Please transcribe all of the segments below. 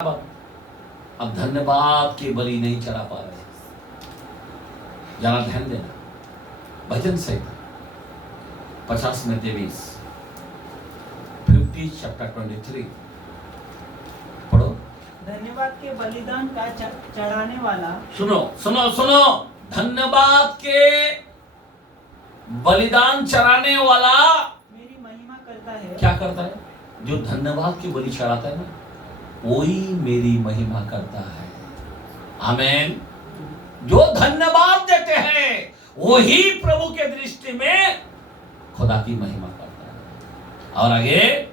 अब धन्यवाद की बलि नहीं चढ़ा पा रहे। जरा ध्यान देना, भजन संहिता 50 में 23 50 चैप्टर 23 पढ़ो। धन्यवाद के बलिदान का चढ़ाने वाला, सुनो सुनो सुनो, धन्यवाद के बलिदान चढ़ाने वाला मेरी महिमा करता है। क्या करता है? जो धन्यवाद की बलि चढ़ाता है ना, वही मेरी महिमा करता है। आमीन। जो धन्यवाद देते हैं वही प्रभु के दृष्टि में खुदा की महिमा करता है। और आगे,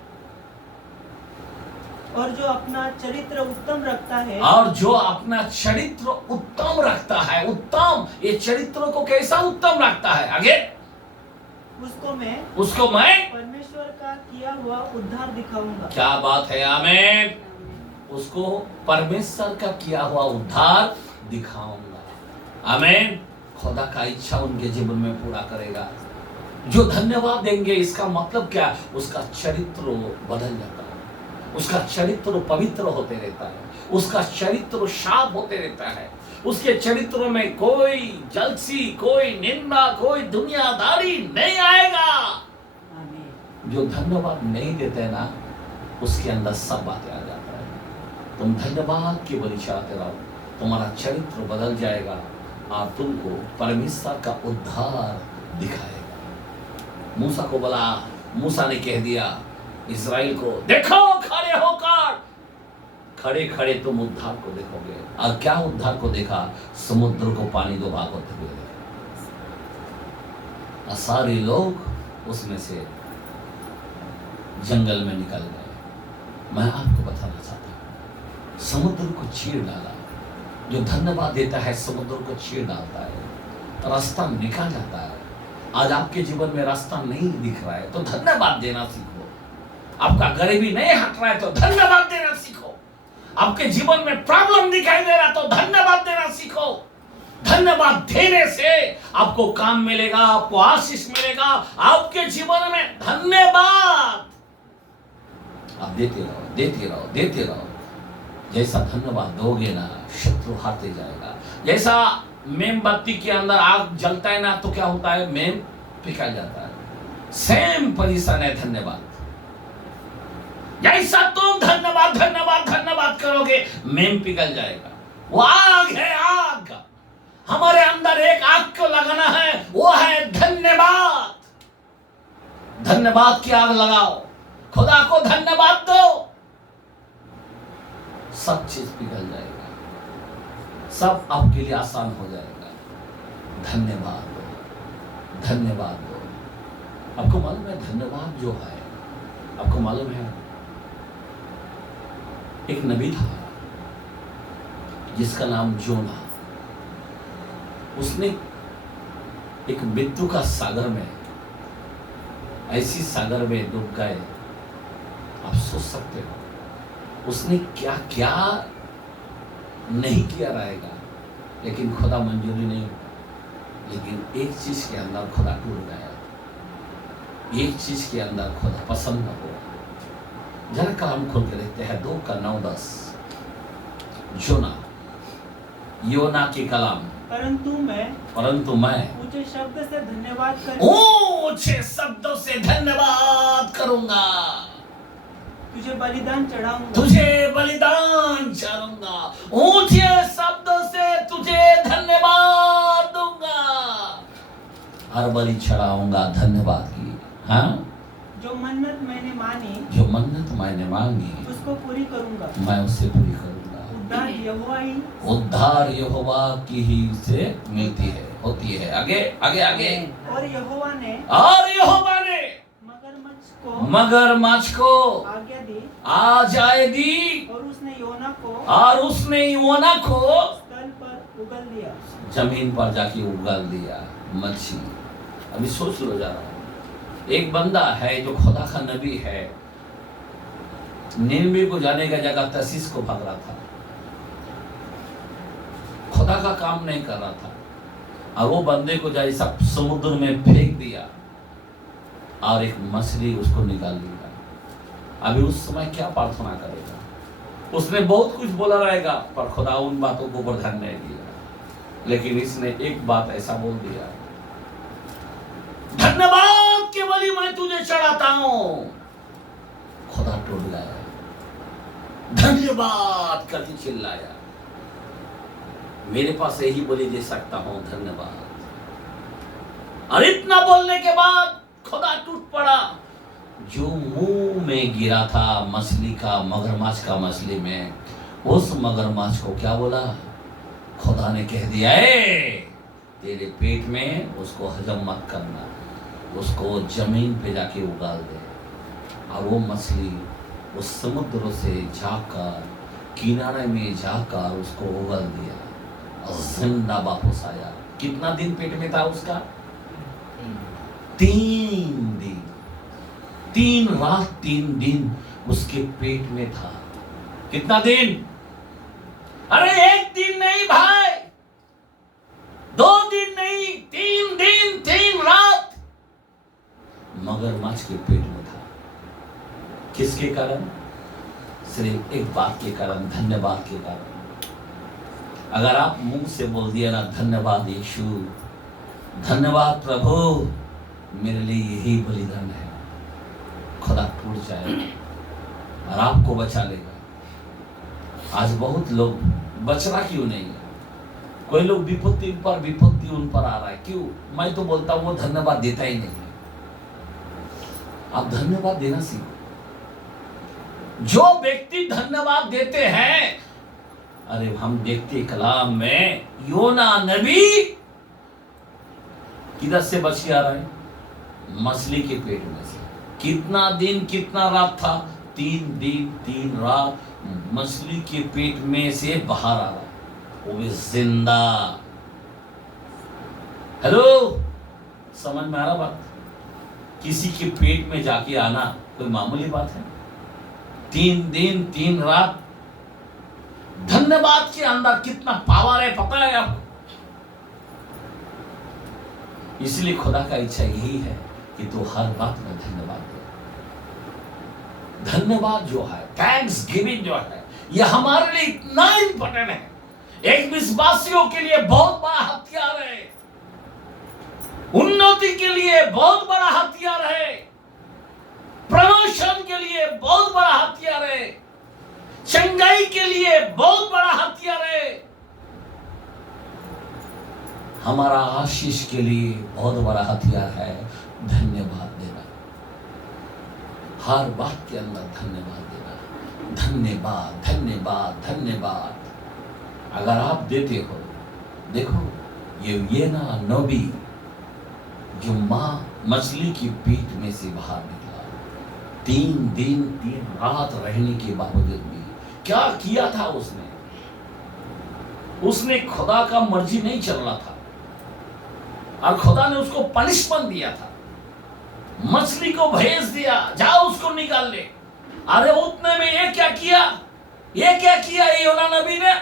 और जो अपना चरित्र उत्तम रखता है, और जो अपना चरित्र उत्तम रखता है। उत्तम, ये चरित्र को कैसा उत्तम रखता है? आगे, उसको मैं परमेश्वर का किया हुआ उद्धार दिखाऊंगा। क्या बात है? आमीन। उसको परमेश्वर का किया हुआ उद्धार दिखाऊंगा। आमीन। खुदा का इच्छा उनके जीवन में पूरा करेगा। जो धन्यवाद देंगे, इसका मतलब क्या? उसका चरित्र बदल जाता है, उसका चरित्र पवित्र होते रहता है, उसका चरित्र साफ होते रहता है, उसके चरित्र में कोई जलसी, कोई निंदा, कोई दुनियादारी नहीं आएगा। जो धन्यवाद नहीं देते ना, उसके अंदर सब बातें आ जाता है। तुम धन्यवाद की बलि चढ़ाते रहो, तुम्हारा चरित्र बदल जाएगा और तुमको परमेश्वर का उद्धार दिखाएगा। मूसा को बोला, मूसा ने कह दिया इस्राएल को, देखो खड़े होकर, खड़े खड़े तुम उद्धार को देखोगे। और क्या उद्धार को देखा? समुद्र को पानी दो भाग होते हुए। और सारे लोग उसमें से जंगल में निकल गए। मैं आपको बताना चाहता हूं, समुद्र को चीर डाला। जो धन्यवाद देता है समुद्र को चीर डालता है, रास्ता निकाल जाता है। आज आपके जीवन में रास्ता नहीं दिख रहा है तो धन्यवाद देना सीखो। आपका गरीबी नहीं हट रहा है तो धन्यवाद देना सीखो। आपके जीवन में प्रॉब्लम दिखाई दे रहा है तो धन्यवाद देना सीखो। धन्यवाद देने से आपको काम मिलेगा, आपको आशीष मिलेगा आपके जीवन में। धन्यवाद आप देते रहो, देते रहो, देते रहो। जैसा धन्यवाद दोगे ना, शत्रु हारते जाएगा। जैसा मोमबत्ती के अंदर आग जलता है ना, तो क्या होता है? मेम पिघल जाता है। सेम पोजीशन है धन्यवाद। जैसा तुम धन्यवाद धन्यवाद धन्यवाद करोगे, मेम पिघल जाएगा। वो आग है, आग। हमारे अंदर एक आग को लगाना है, वो है धन्यवाद। धन्यवाद की आग लगाओ, खुदा को धन्यवाद दो, सब चीज पिघल जाएगा, सब आपके लिए आसान हो जाएगा। धन्यवाद दो, धन्यवाद दो। आपको मालूम है धन्यवाद जो है, आपको मालूम है एक नबी था जिसका नाम जोना। उसने एक मृत्यु का सागर में, ऐसी सागर में डूब गए। आप सोच सकते हो उसने क्या क्या नहीं किया रहेगा, लेकिन खुदा मंजूरी नहीं। लेकिन एक चीज के अंदर खुदा टूट गया, एक चीज के अंदर खुदा पसंद न हो। जरा कलाम खोल के देखते हैं 2:9-10। जोना, योना की कलाम। परंतु मैं ऊंचे शब्द से धन्यवाद करूंगा, ऊंचे शब्दों से धन्यवाद करूंगा, तुझे बलिदान चढ़ाऊंगा, तुझे बलिदान चढ़ाऊंगा, ऊंचे शब्दों से तुझे धन्यवाद दूंगा। हर बलि चढ़ाऊंगा धन्यवाद की। हाँ, जो मन्नत मैंने मानी, जो मन्नत मैंने मांगी, उसको पूरी करूंगा, मैं उससे पूरी करूंगा। उद्धार यहोवा की ही से मिलती है, होती है। आगे आगे आगे। और यहोवा ने मगरमच्छ को आज्ञा दी, और उसने योना को स्थल पर उगल दिया, जमीन पर जाके उगल दिया मच्छी। अभी सोच लो जरा, एक बंदा है जो खुदा का नबी है, निनवे को जाने का जगह तर्शीश को भाग रहा था, खुदा का काम नहीं कर रहा था, और वो बंदे को जैसा समुद्र में फेंक दिया और एक मछली उसको निकाल लिया। अभी उस समय क्या प्रार्थना करेगा? उसने बहुत कुछ बोला रहेगा पर खुदा उन बातों को ऊपर ध्यान नहीं दिया, लेकिन इसने एक बात ऐसा बोल दिया, धन्यवाद के बलि मैं तुझे चढ़ाता हूं। खुदा टूट गया, धन्यवाद करके चिल्लाया, मेरे पास यही बलि दे सकता हूं, धन्यवाद। और इतना बोलने के बाद खुदा टूट पड़ा। जो मुंह में गिरा था मछली का, मगरमच्छ का मछली में, उस मगरमच्छ को क्या बोला? खुदा ने कह दिया है तेरे पेट में उसको हजम मत करना, उसको जमीन पे जाके उगाल दे। और वो मछली उस समुद्र से जाकर किनारे में जाकर उसको उगल दिया और जिंदा वापस आया। कितना दिन पेट में था उसका? 3 दिन, 3 रात 3 दिन उसके पेट में था। कितना दिन? अरे 1 दिन नहीं भाई, 2 दिन नहीं, 3 दिन 3 रात मगरमच्छ के पेट में था। किसके कारण? सिर्फ एक बात के कारण, धन्यवाद के कारण। अगर आप मुंह से बोल दिया ना, धन्यवाद यीशु, धन्यवाद प्रभु, मेरे लिए यही बलिदान है, खुदा टूट जाएगा और आपको बचा लेगा। आज बहुत लोग बच रहा क्यों नहीं है? कोई लोग विपत्ति पर विपत्ति उन पर आ रहा है, क्यों? मैं तो बोलता हूं वो धन्यवाद देता ही नहीं है। आप धन्यवाद देना सीखो। जो व्यक्ति धन्यवाद देते हैं, अरे हम देखते कलाम में योना नबी किधर से बच के आ रहा है? मछली के पेट में से। कितना दिन कितना रात था? 3 दिन 3 रात मछली के पेट में से बाहर आ रहा, वो भी जिंदा। हेलो, समझ में आ रहा बात? किसी के पेट में जाके आना कोई मामूली बात है? 3 दिन 3 रात। धन्यवाद के अंदर कितना पावर है पता है आपको? इसलिए खुदा का इच्छा यही है कि तू हर बात में धन्यवाद दे। धन्यवाद जो है, थैंक्स गिविंग जो है, यह हमारे लिए इतना इंपॉर्टेंट है। एक विश्वासियों के लिए बहुत बड़ा हथियार है, उन्नति के लिए बहुत बड़ा हथियार है, प्रमोशन के लिए बहुत बड़ा हथियार है, चंगाई के लिए बहुत बड़ा हथियार है, हमारा आशीष के लिए बहुत बड़ा हथियार है धन्यवाद देना। हर बात के अंदर धन्यवाद देना। धन्यवाद धन्यवाद धन्यवाद। अगर आप देते हो, देखो ये ना नबी जो मां मछली की पेट में से बाहर निकला, 3 दिन 3 रात रहने के बावजूद भी क्या किया था उसने? उसने खुदा का मर्जी नहीं चल रहा था और खुदा ने उसको पनिशमेंट दिया था। मछली को भेज दिया, जाओ उसको निकाल ले। अरे उतने में ये क्या किया? ये योना नबी ने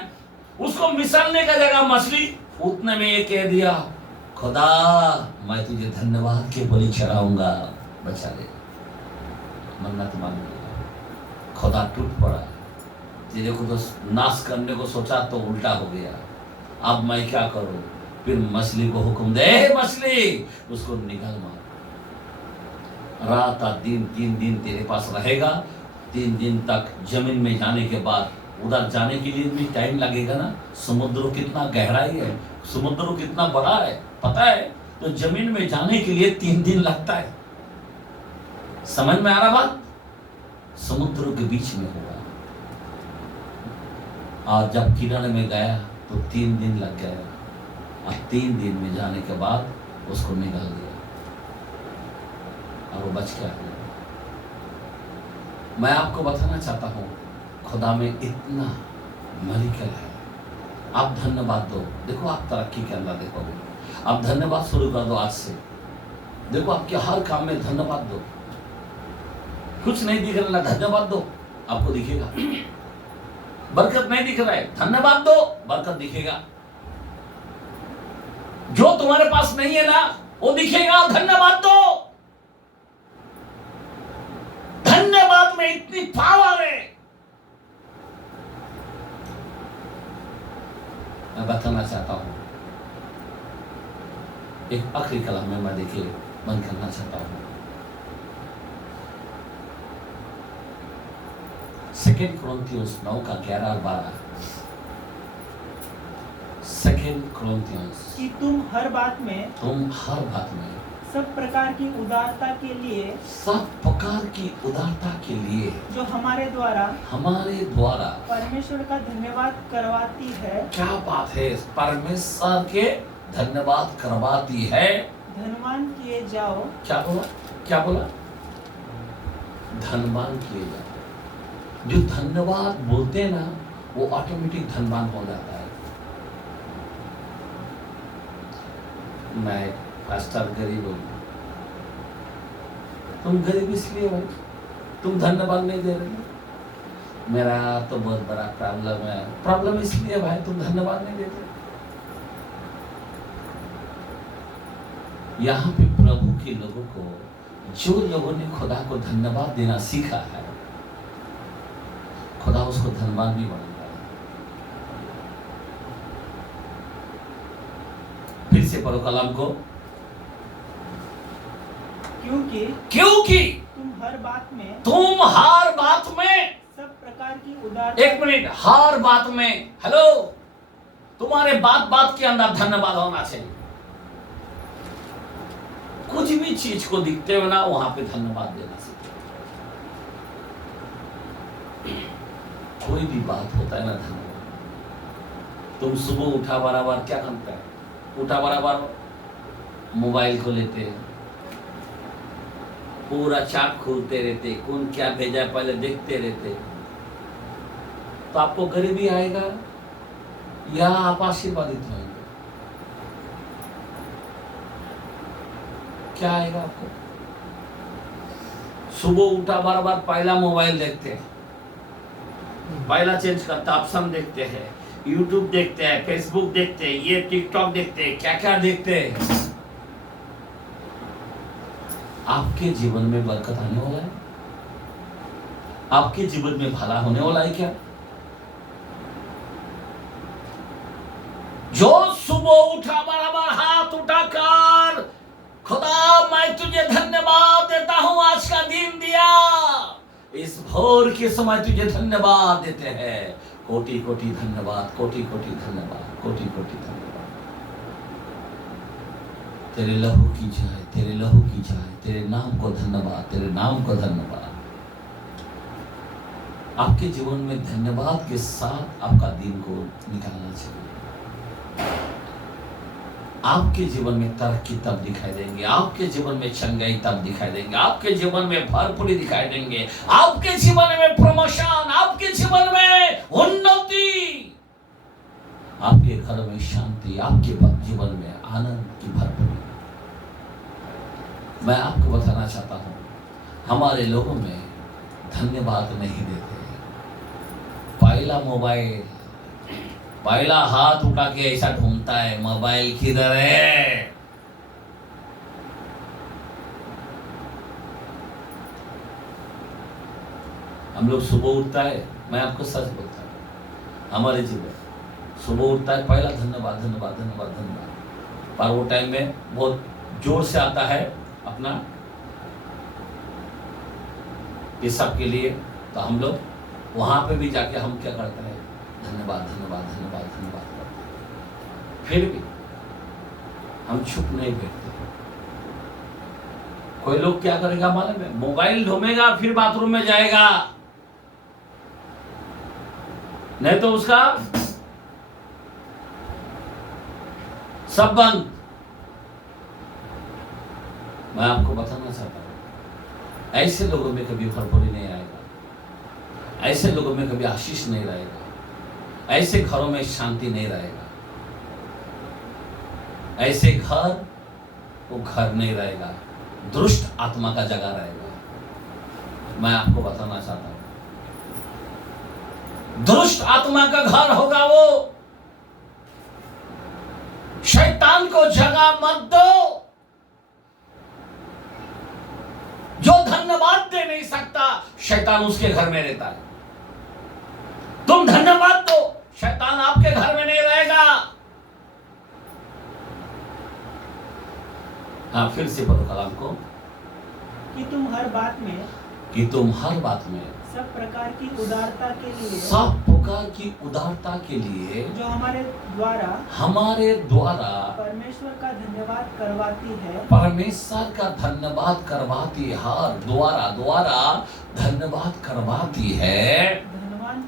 उसको मिसालने का जगह मछली, उतने में ये कह दिया, खुदा मैं तुझे धन्यवाद के बलि चढ़ाऊंगा, बचा ले। मन्नत मांग लिया, खुदा टूट पड़ा। तेरे को तो नाश करने को सोचा तो उल्टा हो गया, अब मैं क्या करूं? फिर मछली को हुक्म दे, मछली उसको निकाल मार। रात दिन 3 दिन तेरे पास रहेगा। 3 दिन तक जमीन में जाने के बाद, उधर जाने के लिए भी टाइम लगेगा ना। समुद्र कितना गहराई है, समुद्र कितना बड़ा है पता है? तो जमीन में जाने के लिए 3 दिन लगता है। समझ में आ रहा बात? समुद्र के बीच में होगा। और जब किनारे में गया तो 3 दिन लग गया और 3 दिन में जाने के बाद उसको निकाल दिया और वो बच के आ गया। मैं आपको बताना चाहता हूँ खुदा में इतना मेरिकल है। आप धन्यवाद दो, देखो आप तरक्की के अंदर देखोगे। आप धन्यवाद शुरू कर दो आज से। देखो आपके हर काम में धन्यवाद दो। कुछ नहीं दिख रहा, धन्यवाद दो, आपको दिखेगा। बरकत नहीं दिख रहा है, धन्यवाद दो, बरकत दिखेगा। जो तुम्हारे पास नहीं है ना वो दिखेगा, धन्यवाद दो। धन्यवाद में इतनी पावर है। मैं बताना चाहता हूँ, एक आखिरी कलाम में मैं देखिए बंद करना चाहता हूँ। 2 कुरिन्थियों 9 का 11 और 12। 2 कुरिन्थियों कि तुम हर बात में सब प्रकार की उदारता के लिए जो हमारे द्वारा परमेश्वर का धन्यवाद करवाती है। क्या बात है, परमेश्वर के धन्यवाद करवाती है। धनवान किए जाओ। क्या बोला? धनवान किए जाओ। जो धन्यवाद बोलते हैं ना, वो ऑटोमेटिक धनवान हो जाता है। मैं पास्टर गरीब हूँ, तुम गरीब इसलिए हो, तुम धन्यवाद नहीं दे रहे। मेरा तो बहुत बड़ा प्रॉब्लम है। प्रॉब्लम इसलिए भाई तुम धन्यवाद नहीं देते। यहाँ पे प्रभु के लोगों को, जो लोगों ने खुदा को धन्यवाद देना सीखा है, खुदा उसको धनवान भी बनाता है। फिर से पढ़ो कलाम को। क्योंकि तुम हर बात में सब प्रकार की उदारता। एक मिनट, हर बात में, हेलो, तुम्हारे बात के अंदर धन्यवाद होना चाहिए। कुछ भी चीज को दिखते हो ना, वहां पे धन्यवाद देना सीखो। कोई भी बात होता है ना, धन्यवाद। तुम सुबह उठा बराबर क्या करते हैं? उठा बराबर मोबाइल को लेते हैं, पूरा चाट खोलते रहते, कौन क्या भेजा पहले देखते रहते। तो आपको गरीबी आएगा या आप आशीर्वादित होंगे? क्या आएगा आपको? सुबह उठा बार पहला मोबाइल देखते हैं, पहला चेंज करता ऑप्शन देखते हैं, यूट्यूब देखते हैं, फेसबुक देखते हैं, ये टिकटॉक देखते हैं, क्या क्या देखते हैं। आपके जीवन में बरकत आने वाला है? आपके जीवन में भला होने वाला है क्या? जो सुबह उठा बराबर हाथ उठाकर, खुदा मैं तुझे धन्यवाद देता हूं, आज का दिन दिया, इस भोर के समय तुझे धन्यवाद देते हैं। कोटि कोटि धन्यवाद, कोटि कोटि धन्यवाद, कोटि कोटि धन्यवाद। तेरे लहू की जाए, तेरे लहू की जाए, तेरे नाम को धन्यवाद, तेरे नाम को धन्यवाद। आपके जीवन में धन्यवाद के साथ आपका दिन को निकालना चाहिए। आपके जीवन में तरक्की तब दिखाई देंगे, आपके जीवन में चंगाई तब दिखाई देंगे, आपके जीवन में भरपूरी दिखाई देंगे, आपके जीवन में प्रमोशन, आपके जीवन में उन्नति, आपके घर में शांति, आपके जीवन में आनंद की भरपूरी। मैं आपको बताना चाहता हूं, हमारे लोगों में धन्यवाद नहीं देते। पहला मोबाइल, पहला हाथ उठा के ऐसा ढूंढता है, मोबाइल किधर है? हम लोग सुबह उठता है, मैं आपको सच बोलता हूँ, हमारे जीवन सुबह उठता है, पहला धन्यवाद धन्यवाद धन्यवाद धन्यवाद। पर वो टाइम में बहुत जोर से आता है अपना इस सब के लिए, तो हम लोग वहां पे भी जाके हम क्या करते हैं? धन्यवाद धन्यवाद धन्यवाद धन्यवाद करते। फिर भी हम चुप नहीं बैठते। कोई लोग क्या करेगा मालूम है? मोबाइल ढूंढेगा, फिर बाथरूम में जाएगा, नहीं तो उसका सब बंद। मैं आपको बताना चाहता हूं, ऐसे लोगों में कभी भरपूरी नहीं आएगा, ऐसे लोगों में कभी आशीष नहीं रहेगा, ऐसे घरों में शांति नहीं रहेगा, ऐसे घर वो घर नहीं रहेगा, दुष्ट आत्मा का जगह रहेगा। मैं आपको बताना चाहता हूं, दुष्ट आत्मा का घर होगा वो। शैतान को जगह मत दो। जो धन्यवाद दे नहीं सकता, शैतान उसके घर में रहता है। तुम धन्यवाद दो, शैतान आपके घर में नहीं रहेगा। हाँ, फिर से पढ़ो कलाम को। कि तुम हर बात में कि तुम हर बात में सब प्रकार की उदारता के लिए सब प्रकार की उदारता के लिए जो हमारे द्वारा परमेश्वर का धन्यवाद करवाती है, परमेश्वर का धन्यवाद करवाती है, द्वारा धन्यवाद करवाती है। धनवान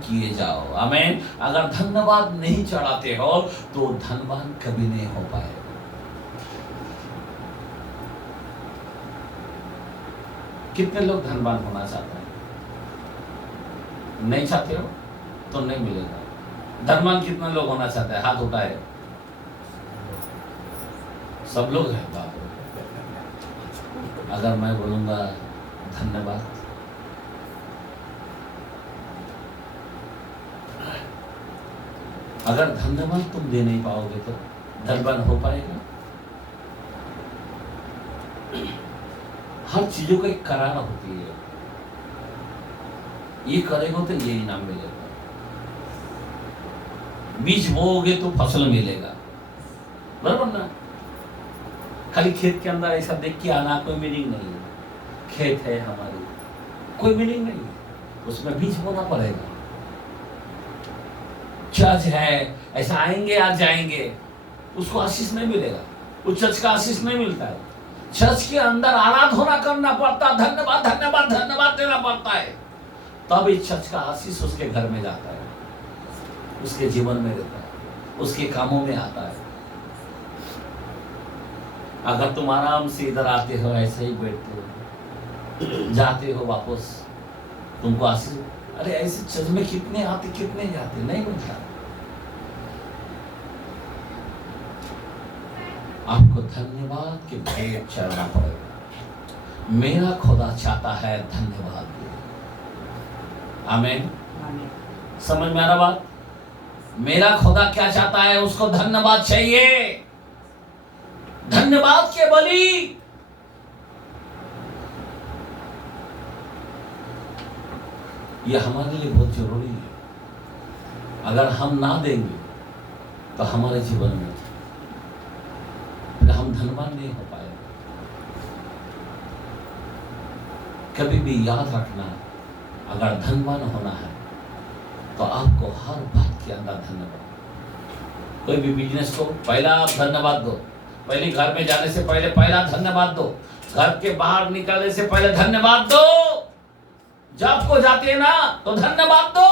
किए जाओ। आमीन। अगर धन्यवाद नहीं चढ़ाते हो तो धनवान कभी नहीं हो पाएगा। कितने लोग धनवान होना चाहते हैं? नहीं चाहते हो तो नहीं मिलेगा। धनवान कितना लोग होना चाहते हैं? हाथ उठाए। सब लोग हैं। बाप रे। अगर मैं बोलूंगा धन्यवाद, अगर धन्यवाद तुम दे नहीं पाओगे तो धनवान हो पाएगा? हर चीजों का एक करार होती है। ये करेगो तो ये इनाम मिलेगा। बीज बोओगे तो फसल मिलेगा, बराबर ना? खाली खेत के अंदर ऐसा देख के आना कोई मीनिंग नहीं है। खेत है हमारी, कोई मीनिंग नहीं है, उसमें बीज बोना पड़ेगा। चर्च है, ऐसा आएंगे आज जाएंगे, उसको आशीष नहीं मिलेगा। उस चर्च का आशीष नहीं मिलता है। चर्च के अंदर आराधना करना पड़ता, धन्यवाद धन्यवाद धन्यवाद देना पड़ता है, तब इस चर्च का आशीष उसके घर में जाता है, उसके जीवन में रहता है, उसके कामों में आता है। अगर तुम आराम से इधर आते हो, ऐसे ही बैठते हो, जाते हो वापस, तुमको आशीष, अरे ऐसे चर्च में कितने आते कितने जाते, नहीं मिलता। आपको धन्यवाद के भेंट चढ़ना पड़ेगा। मेरा खुदा चाहता है धन्यवाद दे। आमीन। समझ में आ रहा बात? मेरा खुदा क्या चाहता है? उसको धन्यवाद चाहिए। धन्यवाद के बलि। यह हमारे लिए बहुत जरूरी है। अगर हम ना देंगे तो हमारे जीवन में हम धनवान नहीं हो पाए। कभी भी याद रखना, अगर धनवान होना है तो आपको हर बात के अंदर धन्यवाद। कोई भी बिजनेस को पहला आप धन्यवाद दो। पहले घर में जाने से पहले पहला धन्यवाद दो। घर के बाहर निकलने से पहले धन्यवाद दो। जब को जाते हैं ना तो धन्यवाद दो।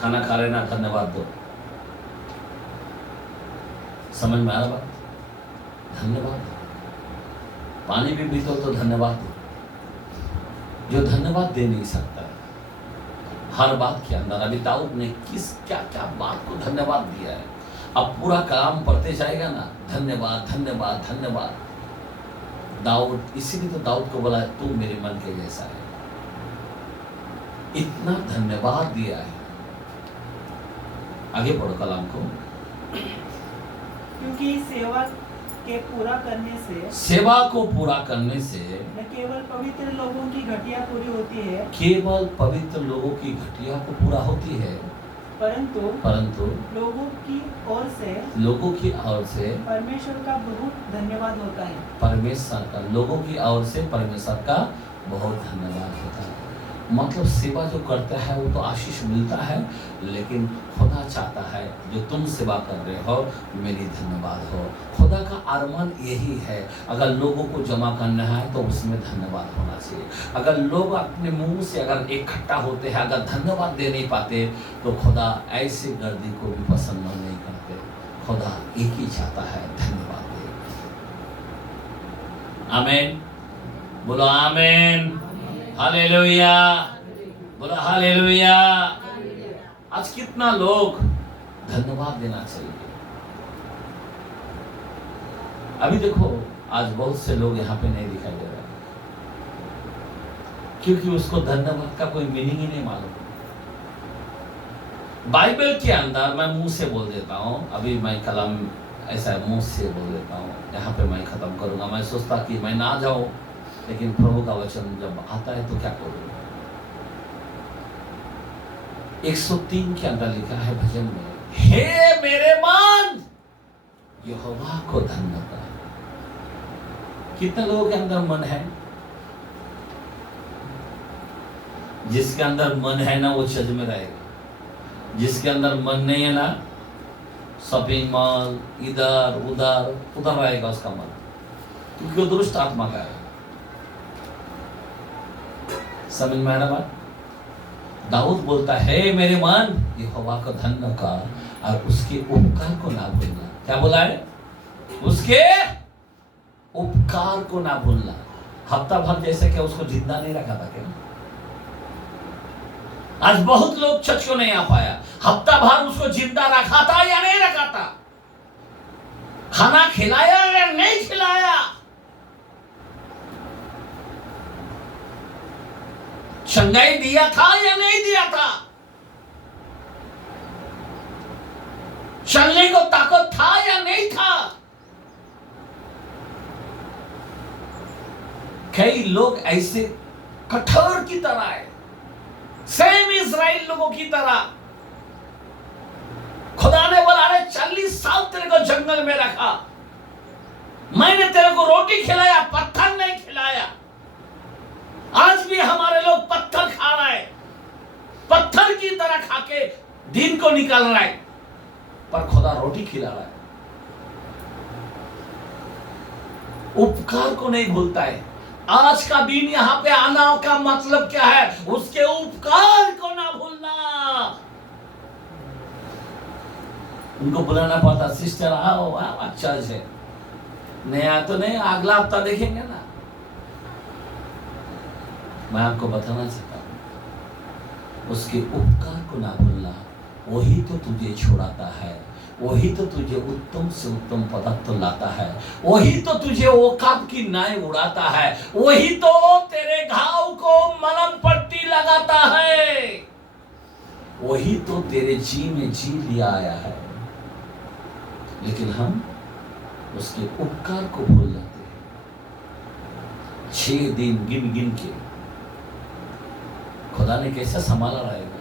खाना खा रहे ना, धन्यवाद दो। समझ में आ रहा बात? धन्यवाद। पानी भी पीते हो तो धन्यवाद दो। जो धन्यवाद दे नहीं सकता है, हर बात के अंदर, अभी दाऊद ने किस क्या क्या बात को धन्यवाद दिया है। अब पूरा काम पढ़ते जाएगा ना, धन्यवाद धन्यवाद धन्यवाद। दाऊद, इसीलिए तो दाऊद को बोला तू मेरे मन के जैसा है। इतना धन्यवाद दिया है। आगे पढ़ो कलाम को। क्योंकि सेवा को पूरा करने से न केवल पवित्र लोगों की घटिया पूरी होती है, केवल पवित्र लोगों की घटिया को पूरा होती है, परंतु लोगों की ओर से परमेश्वर का बहुत धन्यवाद होता है। परमेश्वर का, लोगों की ओर से परमेश्वर का बहुत धन्यवाद होता है। मतलब सेवा जो करता है वो तो आशीष मिलता है, लेकिन खुदा चाहता है जो तुम सेवा कर रहे हो मेरी धन्यवाद हो। खुदा का अरमान यही है। अगर लोगों को जमा करना है तो उसमें धन्यवाद होना चाहिए। अगर लोग अपने मुंह से अगर इकट्ठा होते हैं, अगर धन्यवाद दे नहीं पाते तो खुदा ऐसे गर्दी को भी पसंद नहीं करते। खुदा एक ही चाहता है, धन्यवाद दे। आमीन। बोलो आमीन। हालेलुया। बोलो हालेलुया। आज कितना लोग धन्यवाद देना चाहिए। अभी देखो, आज बहुत से लोग यहाँ पे नहीं दिखाई दे रहे, क्योंकि उसको धन्यवाद का कोई मीनिंग ही नहीं मालूम। बाइबल के अंदर मैं मुंह से बोल देता हूँ, अभी मैं कलाम ऐसा मुंह से बोल देता हूँ, यहाँ पे मैं खत्म करूंगा। मैं सोचता कि मैं ना जाऊं, लेकिन प्रभु का वचन जब आता है तो क्या करूं। 103 के अंदर लिखा है भजन में, हे मेरे मन यहोवा को धन्य कर। कितने लोगों के अंदर मन है? जिसके अंदर मन है ना वो चर्च में रहेगा, जिसके अंदर मन नहीं है ना शॉपिंग मॉल इधर उधर उधर रहेगा उसका मन, क्योंकि वो दुष्ट आत्मा का है। समझ में आ रहा बात? दाऊद बोलता है मेरे मन यहोवा को धन्य कर और उसके उपकार को ना भूलना। क्या बोला है? उसके उपकार को ना भूलना। हफ्ता भर जैसे क्या उसको जिंदा नहीं रखा था क्या? आज बहुत लोग चर्च को नहीं आ पाया, हफ्ता भर उसको जिंदा रखा था या नहीं रखा था? खाना खिलाया या नहीं खिलाया? चंगाई दिया था या नहीं दिया था? चलने को ताकत था या नहीं था? कई लोग ऐसे कठोर की तरह है, सेम इजराइल लोगों की तरह। खुदा ने बोला अरे 40 साल तेरे को जंगल में रखा, मैंने तेरे को रोटी खिलाया, पत्थर नहीं खिलाया। आज भी हमारे लोग पत्थर खा रहा है, पत्थर की तरह खा के दिन को निकाल रहा है, पर खुदा रोटी खिला रहा है। उपकार को नहीं भूलता है। आज का दिन यहां पे आना का मतलब क्या है? उसके उपकार को ना भूलना। उनको बुलाना पड़ता, सिस्टर आओ आओ चर्च है, नया तो नहीं, अगला हफ्ता देखेंगे ना। मैं आपको बताना चाहता हूं, उसके उपकार को ना भूलना। वही तो तुझे छुड़ाता है, वही तो तुझे उत्तम से उत्तम पदार्थ तो लाता है, वही तो तुझे औकात की नाय उड़ाता है, वही तो तेरे घाव को मलहम पट्टी लगाता है, वही तो तेरे जी में जी लिया आया है। लेकिन हम उसके उपकार को भूल जाते हैं। 6 दिन गिन गिन के खुदा ने कैसा संभाला रहेगा।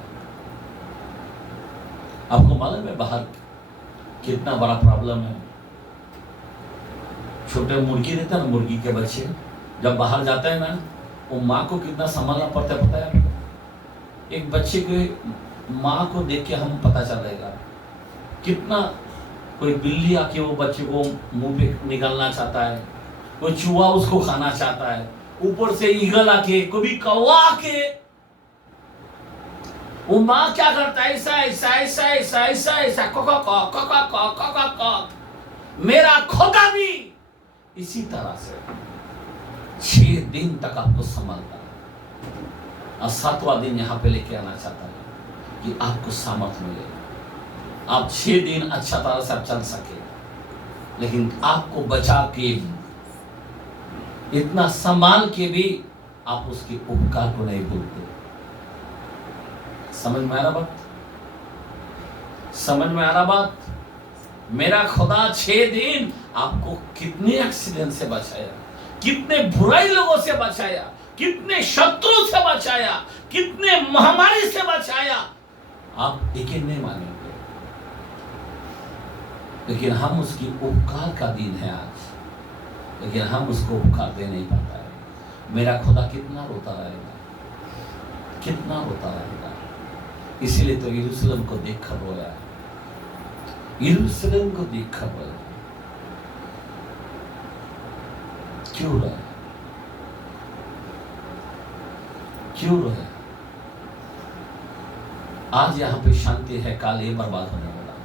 आपको मालूम है बाहर कितना बड़ा प्रॉब्लम है? छोटे मुर्गी रहते हैं ना, मुर्गी के बच्चे जब बाहर जाते हैं ना, वो माँ को कितना संभालना पड़ता है पता है आपको? एक बच्चे के माँ को देख के हम पता चलेगा कितना। कोई बिल्ली आके वो बच्चे को मुंह पे निकालना चाहता है, कोई चूहा उसको खाना चाहता है, ऊपर से ईगल आके, कभी कौवा आके, वो माँ क्या करता है? ऐसा ऐसा ऐसा ऐसा ऐसा ऐसा मेरा खुदा भी इसी तरह से 6 दिन तक आपको संभालता है, और 7वां दिन यहाँ पे लेके आना चाहता है कि आपको सामर्थ मिले, आप 6 दिन अच्छा तरह से आप चल सके। लेकिन आपको बचा के इतना संभाल के भी आप उसके उपकार को नहीं भूलते। समझ में आ रहा बात? समझ में आ रहा बात? मेरा खुदा 6 दिन आपको कितने एक्सीडेंट से बचाया, कितने बुराई लोगों से बचाया, कितने शत्रु से बचाया, कितने महामारी से बचाया, आप यकीन नहीं मानेंगे। लेकिन हम उसकी उपकार का दिन है आज, लेकिन हम उसको उपकार दे नहीं पाता है। मेरा खुदा कितना रोता रहेगा, कितना रोता रहेगा। इसीलिए तो यरूशलेम को देखकर रोया, यरूशलेम को देखकर रोया। क्यों रोया? क्यों रोया? आज यहां पे शांति है, काल ये बर्बाद होने वाला है।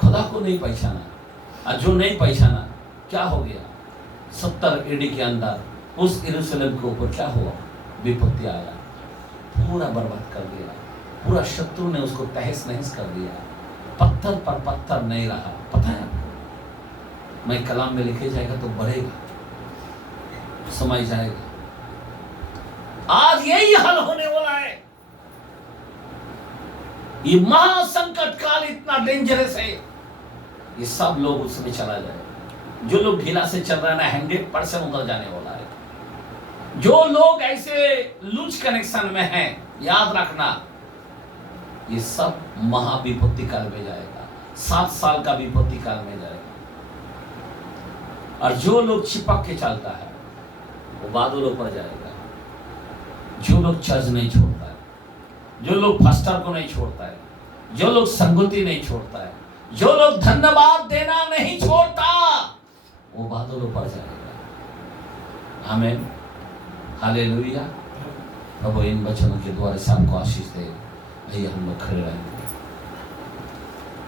खुदा को नहीं पहचाना, और जो नहीं पहचाना क्या हो गया? 70 एडी के अंदर उस यरूशलेम के ऊपर क्या हुआ? विपत्ति आया, पूरा बर्बाद कर दिया, पूरा शत्रु ने उसको तहस नहस कर दिया, पत्थर पर पत्थर नहीं रहा। पता है आपको? मैं कलाम में लिखे जाएगा तो बढ़ेगा, समझ जाएगा। आज यही हाल होने वाला है। ये महासंकट काल इतना डेंजरस है, ये सब लोग उसमें चला जाए। जो लोग ढीला से चल रहा है ना, 100% उधर जाने वाला है। जो लोग ऐसे लूज कनेक्शन में हैं, याद रखना, ये सब महाविपत्ति काल में जाएगा, 7 साल का विपत्ति काल में जाएगा। और जो लोग चिपक के चलता है वो बादलों पर जाएगा। जो लोग चर्च नहीं छोड़ता है, जो लोग पास्टर को नहीं छोड़ता है, जो लोग संगति नहीं छोड़ता है, जो लोग धन्यवाद देना नहीं छोड़ता, वो बादलों पर जाएगा। आमीन, हालेलुया। प्रभु इन वचनों के द्वारा से हमको आशीष दे। आइए हम लोग खड़े रहेंगे।